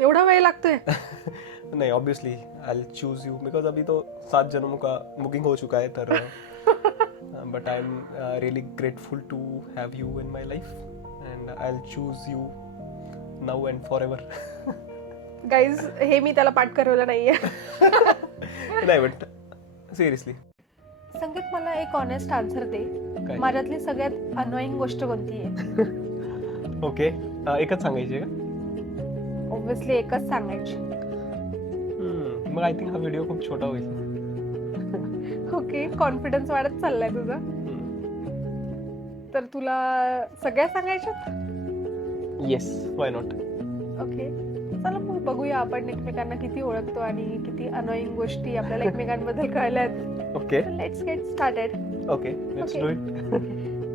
एवढा वेळ लागतोय? नहीं obviously I will choose you because अभी तो 7 जन्मों का बुकिंग हो चुका है तर but I am really grateful to have you in my life and I will choose you now and for ever. Guys, हे मी त्याला पाठ करवलं नाहीये. नाही बट सिरियसली. संगीत, मला एक ऑनेस्ट आन्सर दे. काय? माझ्यातली सगळ्यात अनोईंग गोष्ट कोणती आहे? ओके, एकच सांगायची का? ऑब्विसली एकच सांगायची. मग आय थिंक हा व्हिडिओ खूप छोटा होईल. ओके, कॉन्फिडन्स वाढत चाललाय तुझा. तर तुला सगळ्या सांगायच्यात? Yes, why not. ओके, चला मग बघूया आपण एकमेकांना किती ओळखतो आणि किती अनोईंग गोष्टी आपल्याला एकमेकांबद्दल कळल्यात. Okay let's get started. Okay, let's do it.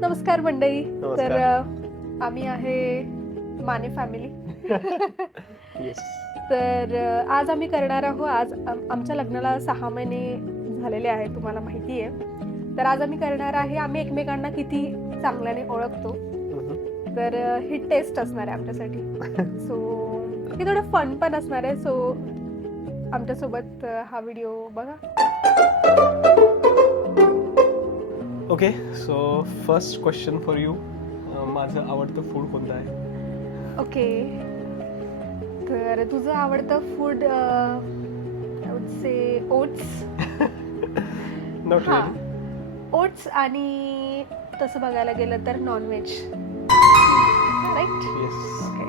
नमस्कार मंडळी. नमस्कार. तर आम्ही आहे माने फॅमिली. येस. तर आज आम्ही करणार आहोत, आज आमच्या लग्नाला 6 महिने झालेले आहेत, तुम्हाला माहिती आहे. तर आज आम्ही करणार आहे, आम्ही एकमेकांना किती चांगल्याने ओळखतो. तर ही टेस्ट असणार आहे आमच्यासाठी. सो हे थोडं फन पण असणार आहे. सो आमच्यासोबत हा व्हिडिओ बघा. Okay, so first question for you. माझं आवडतं फूड कोणतं आहे? ओके, तर तुझं आवडतं food I would say oats. Not हां, रिअली. ओट्स आणि तसं बघायला गेलं तर non veg, right? Yes. Okay.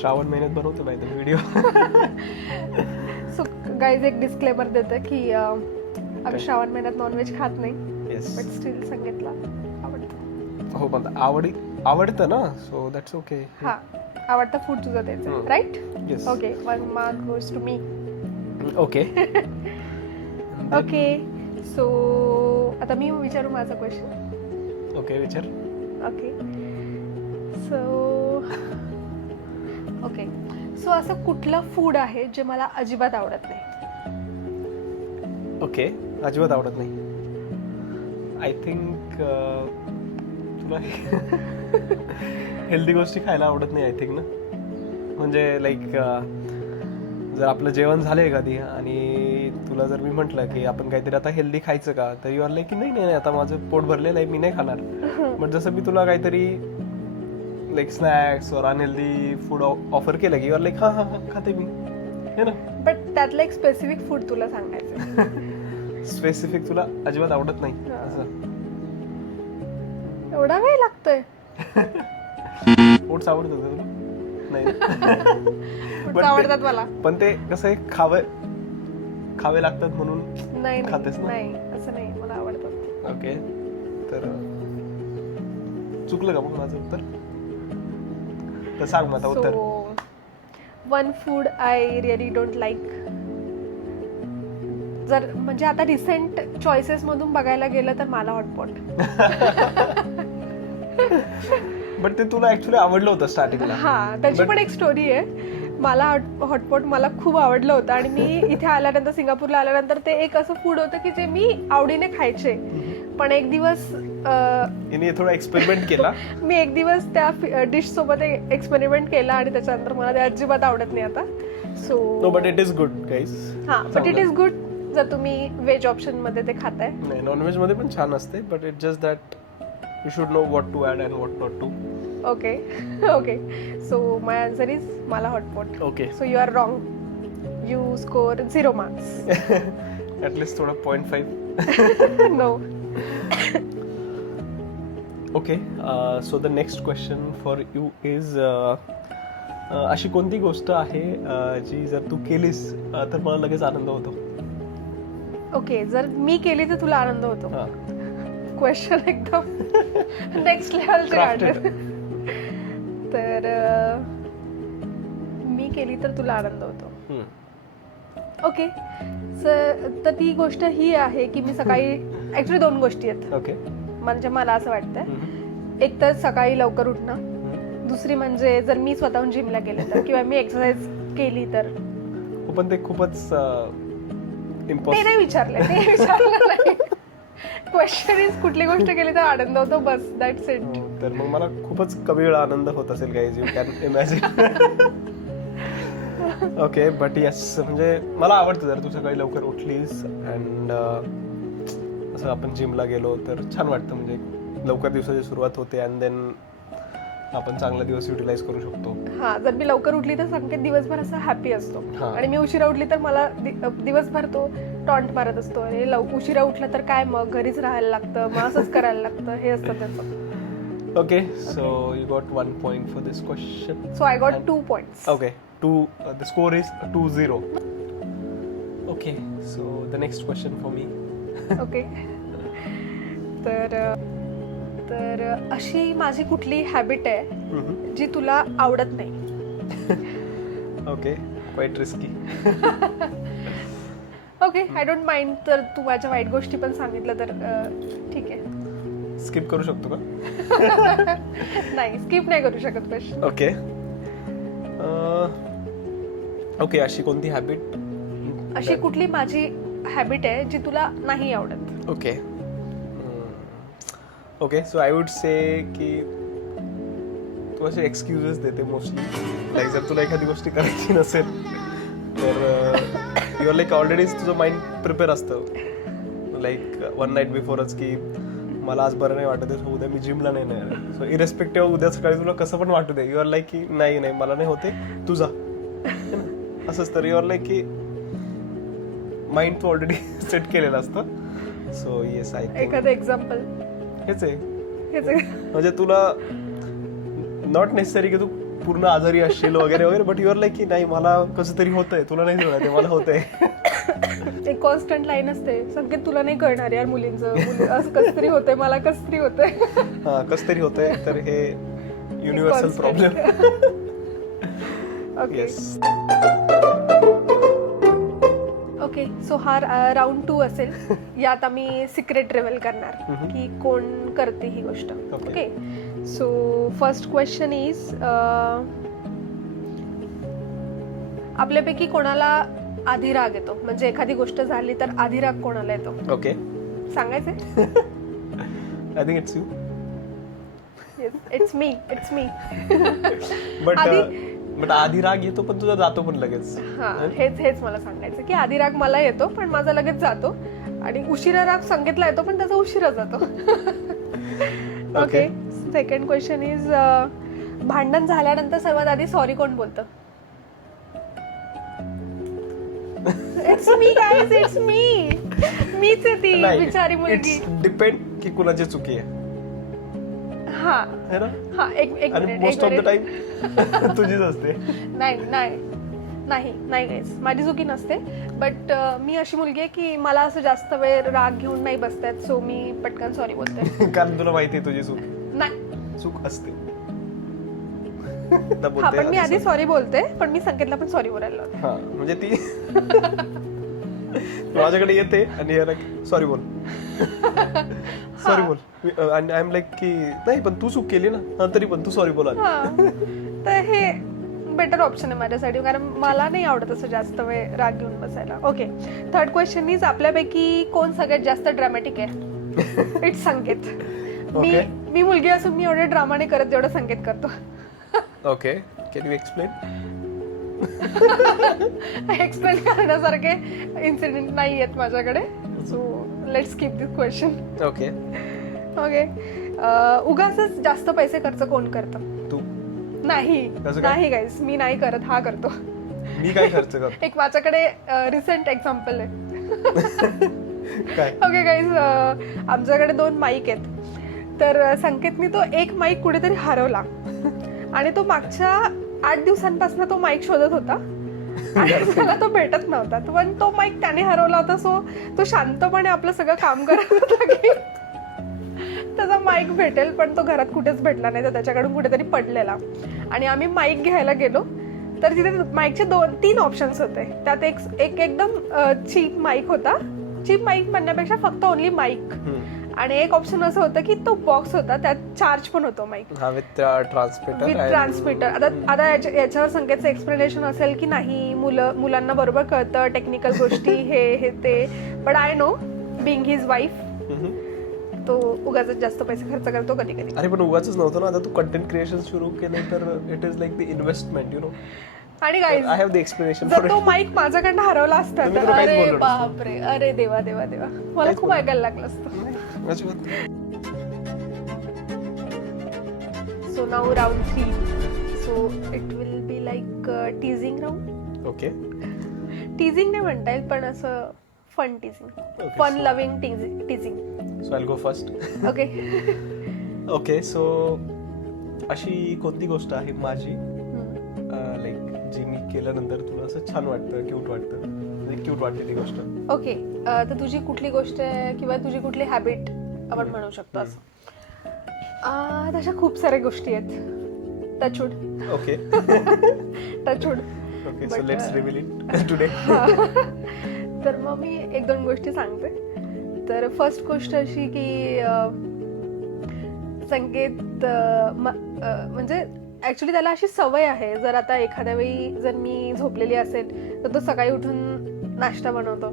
Shravan महिन्यात बनवतो नाही तर व्हिडिओ. सो गाईज, एक डिस्क्लेमर देतं की आम्ही श्रावण महिन्यात नॉनव्हेज खात नाही, येस. बट स्टील संगीतला आवडतं. हो, पण आवडतं ना, सो दॅट्स ओके. हां, आवडतं फूड तुझं तेच आहे, right? Yes. Okay, one mark goes to me. Okay. Okay, so आता मी विचारू माझा क्वेश्चन. ओके, विचार. ओके, सो असं कुठलं फूड आहे जे मला अजिबात आवडत नाही? ओके, अजिबात आवडत नाही. आय थिंक तुला हेल्दी गोष्टी खायला आवडत नाही, आय थिंक ना. म्हणजे लाईक जर आपलं जेवण झालंय कधी आणि तुला जर मी म्हटलं की आपण काहीतरी आता हेल्दी खायचं का, तर यू आर लाईक की नाही नाही आता माझं पोट भरलेलं आहे, मी नाही खाणार. बट जसं मी तुला काहीतरी लाईक स्नॅक्स और अनहेल्दी फूड ऑफर केलं की यू आर लाईक हां हां हां खाते मी, हे ना. बट त्यातलं एक स्पेसिफिक फूड तुला सांगायचं. स्पेसिफिक तुला अजिबात आवडत नाही असं? एवढा वेळ लागतोय? ओट्स आवडतं तुला? नाही. फूड आवडतात मला, पण ते कसं आहे, खावे लागतात म्हणून नाही खातेस ना? नाही, असं नाही, मला आवडतात. ओके, तर चुकलं का मग माझं उत्तर? तर सांग माझं उत्तर. So one food I really don't like, जर म्हणजे आता रिसेंट चॉईसेस मधून बघायला गेलं तर मला हॉटपॉट. बट ते तुला ऍक्च्युली आवडलं होतं स्टार्टिंगला. हा, त्याची पण एक स्टोरी आहे. मला हॉटपॉट मला खूप आवडलं होतं आणि मी इथे आल्यानंतर, सिंगापूरला आल्यानंतर, ते एक असं फूड होतं की जे मी आवडीने खायचे. पण एक दिवस हिने थोडा एक्सपेरिमेंट केला. मी एक दिवस त्या डिश सोबत एक्सपेरिमेंट केला आणि त्याच्यानंतर मला ते अजिबात आवडत नाही आता. So no, but it is good guys. हा, बट इट इज गुड जर तुम्ही व्हेज ऑप्शन मध्ये ते खाताय. नाही, नॉनव्हेज मध्ये पण छान असते, but it just that you should know what to add and what not to. Okay. Okay, so my answer is मला hotpot. Okay, so you are wrong. You score 0 marks. At least थोडा 0.5. No. Okay, so the next question for you is अशी कोणती गोष्ट आहे जी जर तू केलीस तर मला लगेच आनंद होतो? ओके, जर मी केली तर तुला आनंद होतो? हां. क्वेश्चन एकदम नेक्स्ट लेवलचे काढले. तर मी केली तर तुला आनंद होतो. ओके, तर ती गोष्ट ही आहे की मी सकाळी, ऍक्च्युली 2 गोष्टी आहेत. ओके. म्हणजे मला असं वाटतंय, एक तर सकाळी लवकर उठणं, दुसरी म्हणजे जर मी स्वतःहून जिमला गेले तर, किंवा मी एक्सरसाइज केली तर. पण ते खूपच ते नाही विचारलं नाही. क्वेश्चन इज कुठली गोष्ट केली तर आनंद होतो, बस, दॅट्स इट. तर मग मला खूपच कमी वेळा आनंद होत असेल guys, you can imagine. Okay but yes म्हणजे मला आवडतं जर तू सकाळी लवकर उठलीस अँड असं आपण जिमला गेलो तर छान वाटतं, म्हणजे लवकर दिवसाची सुरुवात होते अँड देन आपण चांगला दिवस युटिलाइज करू शकतो. हा, जर मी लवकर उठली तर संकेत दिवसभर असा हॅपी असतो हा. आणि मी उशिरा उठली तर मला दिवसभर तो टॉन्ट मारत असतो, आणि उशिरा उठला तर काय मग घरीच राहायला लागतं, मग असंच करायला लागतं, हे असतं त्याचं. Okay so you got 1 point for this question. So I got 2 points. Okay, the score is 2-0. Okay, so the next question for me. Okay. तर अशी माझी कुठली हॅबिट आहे जी तुला आवडत नाही? Okay, quite risky. Okay, I don't mind. तर तू माझ्या वाईट गोष्टी पण सांगितलं तर ठीक आहे. Skip करू शकतो का? नाही, स्किप नाही करू शकत क्वेश्चन. Okay. Okay, अशी कोणती हॅबिट? अशी कुठली माझी हॅबिट आहे जी तुला नाही आवडत? Okay. Okay so I would से की तू असे एक्सक्युजेस देते मोस्टली. लाईक जर तुला एखादी गोष्टी करायची नसेल तर युअर लाईक ऑलरेडी तुझं माइंड प्रिपेअर असतं लाईक 1 night बिफोरच की मला आज बरं नाही वाटत आहे, उद्या मी जिमला नाही येणार. सो इरेस्पेक्टिव्ह उद्या सकाळी तुला कसं पण वाटू दे, युअर लाईक की नाही नाही मला नाही होते, तू जा. असंच तर युअर लाईक की माइंड तू ऑलरेडी सेट केलेलं असतं. सो येस आय एखादं एक्झाम्पल? हेच आहे म्हणजे तुला नॉट नेसेसरी की तू पूर्ण आजारी असशील वगैरे वगैरे, बट युअर लाईक की नाही मला कसं तरी होतंय, तुला नाही होत मला होतंय. एक कॉन्स्टंट लाईन असते, संकेत तुला नाही कळणार यार मुलींचं, असं कसं तरी होतंय, मला कसं तरी होतंय. हा कसं तरी होतंय, तर हे universal problem. Okay. Okay, so हा राऊंड 2 असेल. यात आम्ही सिक्रेट रिव्हील करणार की कोण करते ही गोष्ट. Okay, so first question is, आपल्यापैकी कोणाला आधी राग येतो? म्हणजे एखादी गोष्ट झाली तर आधी राग कोणाला येतो? ओके सांगायचंय? I think it's you. It's me. But आधी राग येतो पण तुझा जातो पण लगेच. हा, हेच मला सांगायचं की आधी राग मला येतो पण माझा लगेच जातो, आणि उशिरा राग संकेतला येतो पण त्याचा उशिरा जातो. ओके, सेकंड क्वेश्चन इज, भांडण झाल्यानंतर सर्वात आधी सॉरी कोण बोलतं? It's me guys, it's me. मीच आहे ती बिचारी मुलगी. डिपेंड की कुणाची चुकी आहे. हा है ना? हा, एक आणि मोस्ट ऑफ द टाइम तुझीच असते. नाही गाईज, माझी चुकी नसते. बट मी अशी मुलगी आहे की मला असं जास्त वेळ राग घेऊन नाही बसतात, सो मी पटकन सॉरी बोलते. कारण तुला माहिती आहे तुझी चूक नाही, चूक असते. हा, पण मी आधी सॉरी बोलते, पण मी संकेतला पण सॉरी बोलायला लावते. हा म्हणजे ती माझ्याकडे येते आणि सॉरी बोल, सॉरी बोल, आणि आय एम लाईक की नाही पण तू चूक केली ना, तरी पण तू सॉरी बोला. तर हे बेटर ऑप्शन आहे माझ्यासाठी, कारण मला नाही आवडत असं जास्त वेळ राग घेऊन बसायला. ओके, थर्ड क्वेश्चन इज, आपल्यापैकी कोण सगळ्यात जास्त ड्रामॅटिक आहे? इट्स संकेत. मी मुलगी असून मी एवढे ड्रामा नाही करत जेवढं संकेत करतो. Okay, can you explain? Explain करण्यासारखे इन्सिडेंट नाही आहेत माझ्याकडे, so let's skip this question. Okay. उगाचच जास्त पैसे खर्च कोण करतं? तू. नाही गाईज, मी नाही करत, हा करतो. मी काय खर्च करतो? एक माझ्याकडे रिसेंट एक्झाम्पल आहे. काय? ओके गाईज, आमच्याकडे 2 माईक आहेत. तर संकेतनी तो एक माईक कुठेतरी हरवला आणि तो मागच्या 8 दिवसांपासून तो माईक शोधत होता आणि त्याला तो भेटत नव्हता. पण तो माईक त्याने हरवला होता, सो तो शांतपणे आपलं सगळं काम करत होता की त्याचा माईक भेटेल, पण तो घरात कुठेच भेटला नाही, तर त्याच्याकडून कुठेतरी पडलेला. आणि आम्ही माईक घ्यायला गेलो तर तिथे माईकचे 2-3 ऑप्शन्स होते. त्यात एक एकदम चीप माईक होता, चीप माईक म्हणण्यापेक्षा फक्त ओनली माईक, आणि एक ऑप्शन असं होतं की तो बॉक्स होता, त्यात चार्ज पण होतो माईक विथ ट्रान्समीटर. आता याच्यावर संकेतचं एक्सप्लेनेशन असेल की नाही, मुलांना बरोबर कळतं टेक्निकल गोष्टी, हे ते, but I know being his wife, तो उगाच जास्त पैसे खर्च करतो कधी कधी. अरे पण उगाच नव्हतं ना, आता तू कंटेंट क्रिएशन सुरू केलं तर it is like the investment, you know. आणि I guys have the explanation जर तो माईक माझ्याकडनं हरवला असता तुम्ही तर तर काहीच अरे बोललो नसतो. बापरे, अरे देवा देवा देवा, मला खूप ऐकायला लागलं असतं. So now round 3. So it will be like teasing round. Okay teasing नाही म्हणता येईल, पण असं fun teasing, Okay, fun so- loving teasing. So I go first. Okay. Okay so अशी कोणती गोष्ट आहे माझी लाईक जी मी केल्यानंतर तुला असं छान वाटतं, क्यूट वाटतं, म्हणजे क्यूट वाटते ती गोष्ट? ओके, तर तुझी कुठली गोष्ट आहे किंवा तुझी कुठली हॅबिट आपण म्हणू शकतो असं? तशा खूप साऱ्या गोष्टी आहेत. Touchwood. Okay touchwood. Okay so But, let's reveal it today. तर मग मी 1-2 गोष्टी सांगते. तर फर्स्ट गोष्ट अशी की संकेत म्हणजे ऍक्च्युली त्याला अशी सवय आहे, जर आता एखाद्या वेळी जर मी झोपलेली असेल तर तो सकाळी उठून नाश्ता बनवतो.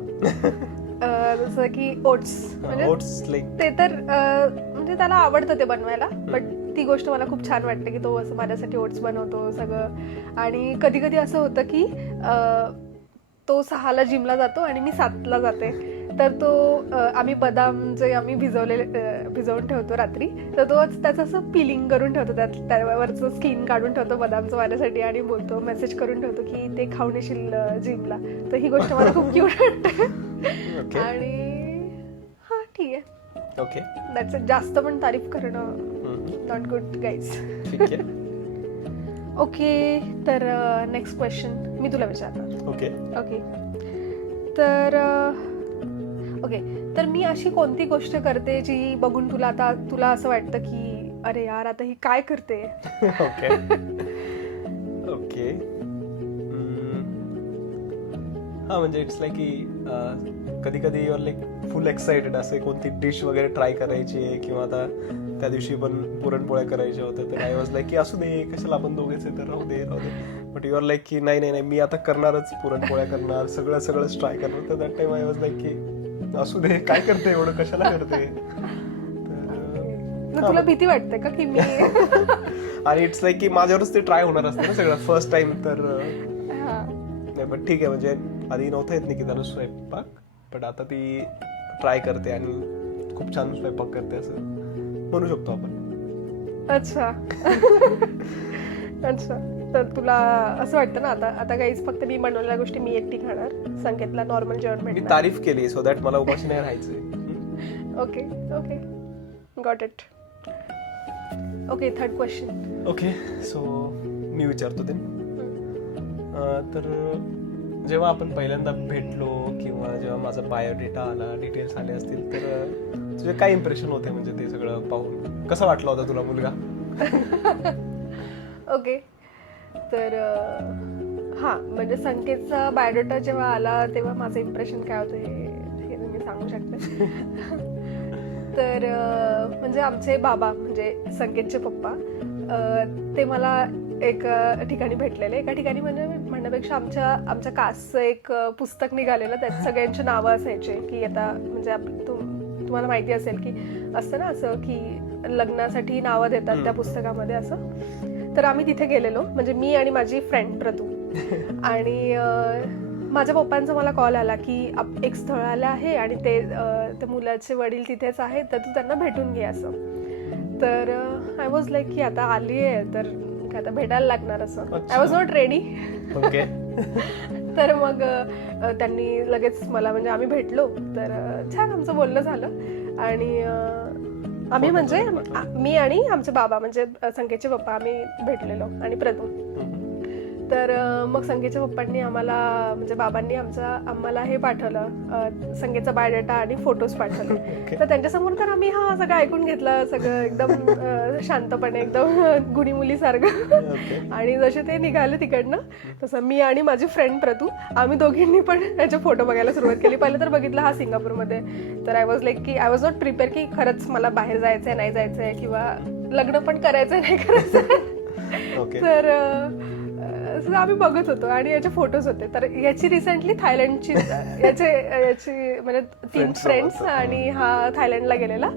जसं की ओट्स, म्हणजे ओट्स लाईक ते तर म्हणजे त्याला आवडतं ते बनवायला, बट ती गोष्ट मला खूप छान वाटते की तो असं माझ्यासाठी ओट्स बनवतो सगळं. आणि कधी कधी असं होतं की तो 6ला जिमला जातो आणि मी 7ला जाते, तर तो आम्ही बदाम जे आम्ही भिजवून ठेवतो रात्री, तर तो त्याचं असं पिलिंग करून ठेवतो, त्यावरचं स्किन काढून ठेवतो बदामचं माझ्यासाठी आणि बोलतो, मेसेज करून ठेवतो की ते खाऊन येशील जिमला. तर ही गोष्ट मला खूप क्यूट वाटते. ओके आणि हा ठीक आहे, ओके दॅट्स इट. जास्त पण तारीफ करणं नॉट गुड गाईज. ठीक आहे. ओके, तर नेक्स्ट क्वेश्चन मी तुला विचारणार. ओके ओके, तर ओके, तर मी अशी कोणती गोष्ट करते जी बघून तुला असं वाटतं की अरे यार आता ही काय करते? ओके ओके हा म्हणजे इट्स लाईक की कधी कधी युअर लाईक फुल एक्साइटेड असे कोणती डिश वगैरे ट्राय करायची आहे, किंवा आता त्या दिवशी पण पुरणपोळ्या करायच्या होत्या, तर आय वॉज लाईक की असू दे, कशाला आपण दोघेच आहे तर राहू दे. बट युअर लाईक की नाही नाही नाही मी आता करणारच, पुरणपोळ्या करणार, सगळंच ट्राय करणार. तर that time I was like की असू दे, काय करते एवढं, कशाला करते. मग तुला भीती वाटते का की मी आणि इट्स लाईक की माझ्यावरच ते ट्राय होणार असते ना सगळं फर्स्ट टाइम, तर हा. नाही पण ठीक आहे. म्हणजे आधी नव्हतं येत निकिताला स्वयंपाक, पण आता ती ट्राय करते आणि खूप छान स्वयंपाक करते असं म्हणू शकतो आपण. अच्छा. अच्छा, तर तुला असं वाटतं ना आता काहीच फक्त मी बनवलेल्या गोष्टी मी एकटी खाणार, संकेतला नॉर्मल जेवण मी भेटणार. तारीफ केली सो दॅट मला उपाशी नाही राहायचंय. Okay okay, got it. Okay, third question. Okay so मी विचारतो ते. तर जेव्हा आपण पहिल्यांदा भेटलो किंवा जेव्हा माझा बायोडेटा आला, डिटेल्स आले असतील, तर तुझे काय इम्प्रेशन होते, म्हणजे ते सगळं पाहून कसं वाटलं होता तुला मुलगा? ओके, तर हां, म्हणजे संकेतचा बायोडेटा जेव्हा आला तेव्हा माझं इम्प्रेशन काय होतं हे मी सांगू शकते. तर म्हणजे आमचे बाबा म्हणजे संकेतचे पप्पा ते मला एक ठिकाणी भेटलेले. एका ठिकाणी म्हणजे म्हणण्यापेक्षा आमच्या कास्टचं एक पुस्तक निघालेलं, त्यात सगळ्यांची नावं असायचे की आता म्हणजे तुम्हाला माहिती असेल की असतं ना असं की लग्नासाठी नावं देतात त्या पुस्तकामध्ये असं. तर आम्ही तिथे गेलेलो, म्हणजे मी आणि माझी फ्रेंड प्रतू. आणि माझ्या पप्पांचा मला कॉल आला की एक स्थळ आलं आहे आणि ते मुलाचे वडील तिथेच आहेत, तर तू त्यांना भेटून घे असं. तर आय वॉज लाईक की आता आली आहे तर आता भेटायला लागणार असं. I was not ready. Okay. तर मग त्यांनी लगेच मला, म्हणजे आम्ही भेटलो, तर छान आमचं बोलणं झालं. आणि आम्ही म्हणजे मी आणि आमचे बाबा म्हणजे संकेतचे पप्पा आम्ही भेटलेलो आणि प्रथम. तर मग संकेतच्या पप्पांनी आम्हाला म्हणजे बाबांनी आम्हाला हे पाठवलं, संकेतचा बायोडेटा आणि फोटोज पाठवले. तर त्यांच्यासमोर तर आम्ही हा सगळं ऐकून घेतलं, सगळं एकदम शांतपणे, एकदम गुणी मुलीसारखं. आणि जसे ते निघाले तिकडनं तसं मी आणि माझी फ्रेंड प्रतू आम्ही दोघींनी पण त्याचे फोटो बघायला सुरुवात केली. पहिलं तर बघितलं हा सिंगापूरमध्ये. तर आय वॉज लाईक की आय वॉज नॉट प्रिपेअर की खरंच मला बाहेर जायचंय नाही जायचंय किंवा लग्न पण करायचंय नाही करायचंय. तर आम्ही बघत होतो आणि याचे फोटोज होते. तर याची रिसेंटली थायलंडची याची म्हणजे 3 फ्रेंड्स आणि हा थायलंडला गेलेला,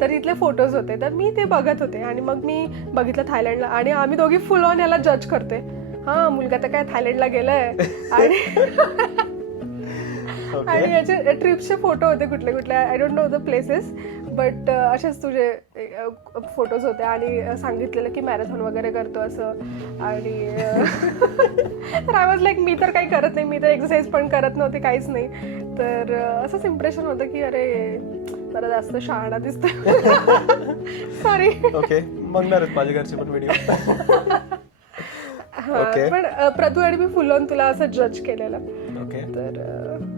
तर इथले फोटोज होते. तर मी ते बघत होते आणि मग मी बघितलं थायलंडला आणि आम्ही दोघी फुल ऑन याला जज करते. हा मुलगा तर काय थायलंडला गेलाय आणि आणि याचे ट्रिप्सचे फोटो होते कुठले कुठले, I don't know the places, but असेच तुझे फोटोज होते आणि सांगितलेलं की मॅरेथॉन वगैरे करतो असं. आणि तर आय वॉज लाईक मी तर काही करत नाही, मी तर एक्सरसाइज पण करत नव्हते, काहीच नाही. तर असंच इम्प्रेशन होतं की अरे जरा जास्त शहाणा दिसतोय. सॉरी. ओके, बघणारच माझ्या घरचे पण व्हिडिओ. पण प्रतू आणि मी फुल ऑन तुला असं जज केलेलं. ओके. तर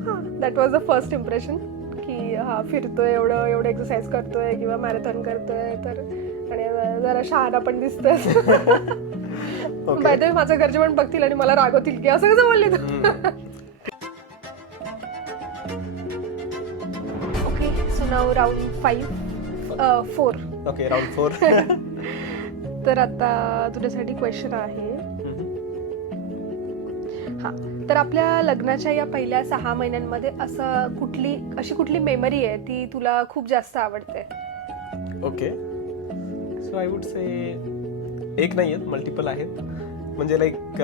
हा that was the first impression की हा फिरतोय एवढं एक्सरसाइज करतोय किंवा मॅरेथॉन करतोय, तर आणि जरा शहाणा पण दिसतोय. बाय द वे माझ्या घरचे पण बघतील आणि मला रागवतील की असं कसं बोलले तू. Okay, so now round 4. Okay, round 4. तर आता तुझ्यासाठी क्वेश्चन आहे. हा, तर आपल्या लग्नाच्या या पहिल्या 6 महिन्यांमध्ये अशी कुठली मेमरी आहे ती तुला खूप जास्त आवडते? ओके, सो आय वुड से एक नाही आहेत, मल्टिपल आहेत. म्हणजे लाईक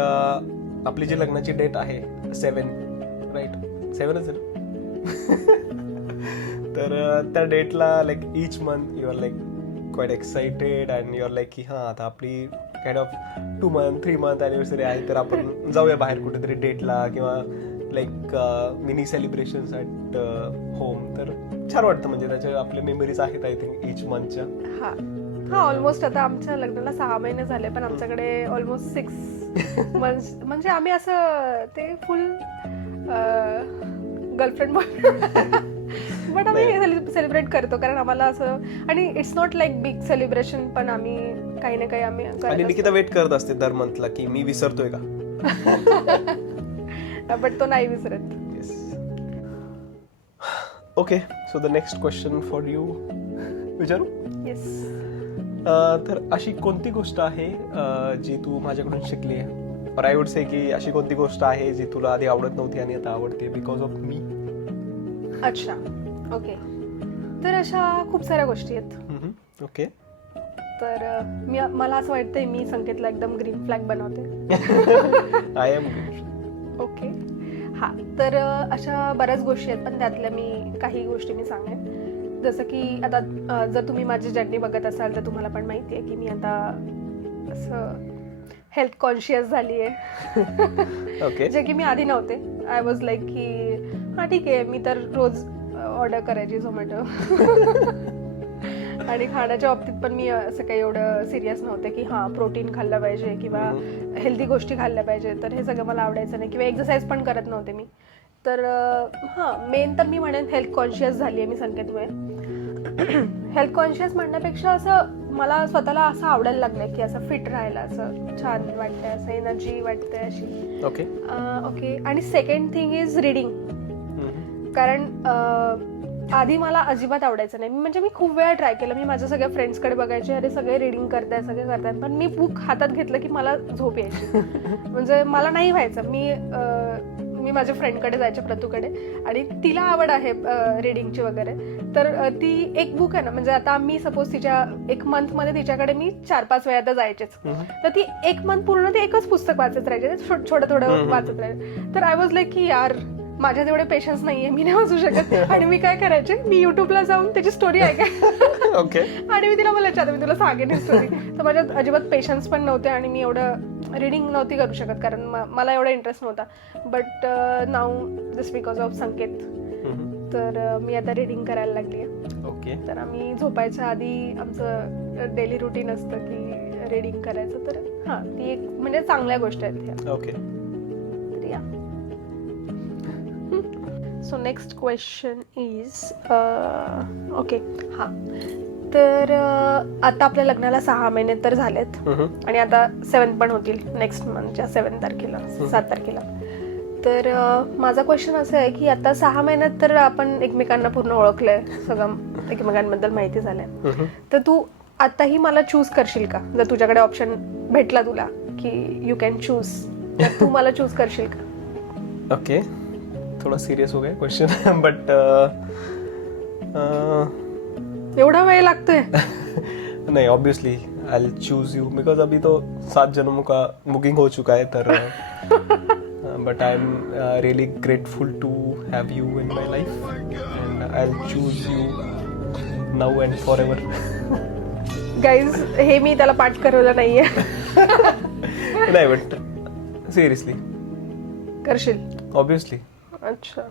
आपली जी लग्नाची डेट आहे 7, राईट, 7च आहे. तर त्या डेटला like each month you are like quite excited and you are like की हां आता आपली kind of 2 month 3 month anniversary आहे, तर आपण जाऊया बाहेर कुठेतरी डेटला किंवा like mini celebrations at home. तर छान वाटतं, म्हणजे त्याच्या आपल्या मेमरीज आहेत आय थिंक ईच मंथच्या. हा ऑलमोस्ट आता आमच्या लग्नाला 6 महिने झाले, पण आमच्याकडे ऑलमोस्ट 6 months म्हणजे आम्ही असं ते फुल गर्लफ्रेंड बट आम्ही सेलिब्रेट करतो, कारण आम्हाला असं, आणि it's not like big celebration, पण आम्ही काही ना काही आम्ही. आणि निकिता वेट करत असते दर मंथला की मी विसरतोय का. बट तो नाही विसरत. Okay, so the next question for you, विचारू? येस. तर अशी कोणती गोष्ट आहे जी तू माझ्याकडून शिकली आहे, और आय वुड से की अशी कोणती गोष्ट आहे जी तुला आधी आवडत नव्हती आणि आता आवडते बिकॉज ऑफ मी? अच्छा, ओके. तर अशा खूप साऱ्या गोष्टी आहेत. ओके. तर मला असं वाटतंय मी संकेतला एकदम ग्रीन फ्लॅग बनवते. I am. ओके. हा, तर अशा बऱ्याच गोष्टी आहेत, पण त्यातल्या काही गोष्टी मी सांगेन. जसं की आता जर तुम्ही माझी जर्नी बघत असाल तर तुम्हाला पण माहिती आहे की मी आता असं हेल्थ कॉन्शियस झाली आहे. ओके. जे की मी आधी नव्हते. आय वॉज लाईक की हा ठीक आहे, मी तर रोज ऑर्डर करायची झोमॅटो. आणि खाण्याच्या बाबतीत पण मी असं काही एवढं सिरियस नव्हते की हां प्रोटीन खाल्लं पाहिजे किंवा हेल्दी गोष्टी खाल्ल्या पाहिजे, तर हे सगळं मला आवडायचं नाही, किंवा एक्सरसाइज पण करत नव्हते मी. तर हां, मेन तर मी म्हणेन हेल्थ कॉन्शियस झाली आहे मी संकेतमुळे. हेल्थ कॉन्शियस म्हणण्यापेक्षा असं मला स्वतःला असं आवडायला लागलं की असं फिट राहायला असं छान वाटतंय, असं एनर्जी वाटते अशी. ओके. ओके. आणि सेकंड थिंग इज रीडिंग. कारण आधी मला अजिबात आवडायचं नाही. म्हणजे मी खूप वेळा ट्राय केलं, मी माझ्या सगळ्या फ्रेंड्सकडे बघायचे, अरे सगळे रीडिंग करताय, सगळे करतायत, पण मी बुक हातात घेतलं की मला झोप यायची. म्हणजे मला नाही व्हायचं. मी माझ्या फ्रेंडकडे जायचे, प्रतूकडे, आणि तिला आवड आहे रीडिंगची वगैरे. तर ती एक बुक आहे ना, म्हणजे आता मी सपोज तिच्या 1 monthमध्ये तिच्याकडे मी 4-5 वेळा तर जायचेच, तर ती 1 month पूर्ण ते एकच पुस्तक वाचत राहायचे, थोडं वाचत राहायचे. तर आय वॉज लाईक की यार माझ्या तेवढे पेशन्स नाहीये, मी नाही वाचू शकत. आणि मी काय करायचे, मी युट्यूबला जाऊन त्याची स्टोरी ऐकाय. ओके. आणि मी तिला बोलायचे आता मी तुला सांगेन ही स्टोरी. तर माझ्यात अजिबात पेशन्स पण नव्हते आणि मी एवढं रीडिंग नव्हती करू शकत, कारण मला एवढा इंटरेस्ट नव्हता. But now just because of Sanket, तर मी आता रीडिंग करायला लागली आहे. ओके. तर आम्ही झोपायच्या आधी आमचं डेली रुटीन असतं की रीडिंग करायचं. तर हां, ती एक म्हणजे चांगल्या गोष्टी आहेत ह्या. ओके. तर या. So next question is okay. हां, तर आता आपल्या लग्नाला 6 महिने तर झालेत, आणि आता 7 पण होतील नेक्स्ट मंथच्या 7 तारखेला, 7 तारखेला. तर माझा क्वेश्चन असं आहे की आता 6 महिन्यात तर आपण एकमेकांना पूर्ण ओळखलंय, सगळं एकमेकांबद्दल माहिती झालंय. तर तू आताही मला चूज करशील का? जर तुझ्याकडे ऑप्शन भेटला तुला की यू कॅन चूज, तर तू मला चूज करशील का? ओके. थोड़ा सीरियस हो गया क्वेश्चन, बट एवढा वेळ लागतोय? नाही, obviously I choose you because अभी तो 7 जन्मों का बुकिंग हो चुका है तर but I am really grateful to have you in my life and I choose you now and for ever. Guys हे मी त्याला पाठ करवलं नाहीये. नाही बट सिरियसली करशील? ऑब्विसली. अच्छा.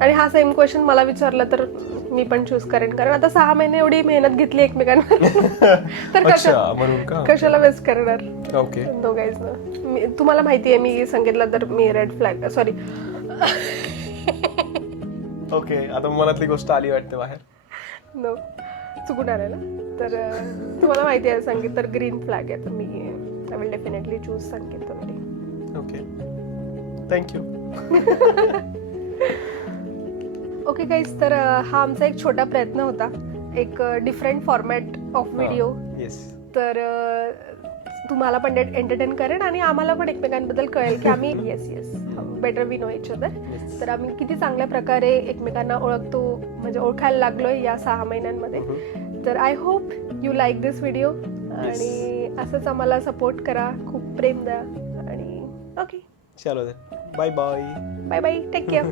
आणि हा सेम क्वेश्चन मला विचारला तर मी पण चूज करेन, कारण आता 6 महिने एवढी मेहनत घेतली एकमेकांवर तर अच्छा म्हणून का? कशाला वेस्ट करणार. ओके. नो गाईज ना, तुम्हाला माहिती आहे मी सांगितलं तर मी रेड फ्लॅग सॉरी ओके. आता मनातली गोष्ट आली वाटते बाहेर. नो चुकून आलं ना. तर तुम्हाला माहिती आहे संगीत तर ग्रीन फ्लॅग आहे, तर मी आय विल डेफिनेटली चूज संगीत तवरे. ओके. थँक्यू. ओके गाईज, तर हा आमचा एक छोटा प्रयत्न होता, एक different format of video. Yes. तर तुम्हाला पण एंटरटेन करेन आणि आम्हाला पण एकमेकांबद्दल कळेल की आम्ही yes better we know each other. तर आम्ही किती चांगल्या प्रकारे एकमेकांना ओळखतो, म्हणजे ओळखायला लागलोय या 6 महिन्यांमध्ये. तर I hope you like this video आणि असंच आम्हाला सपोर्ट करा, खूप प्रेम द्या आणि ओके चलो bye bye. Bye bye, take care.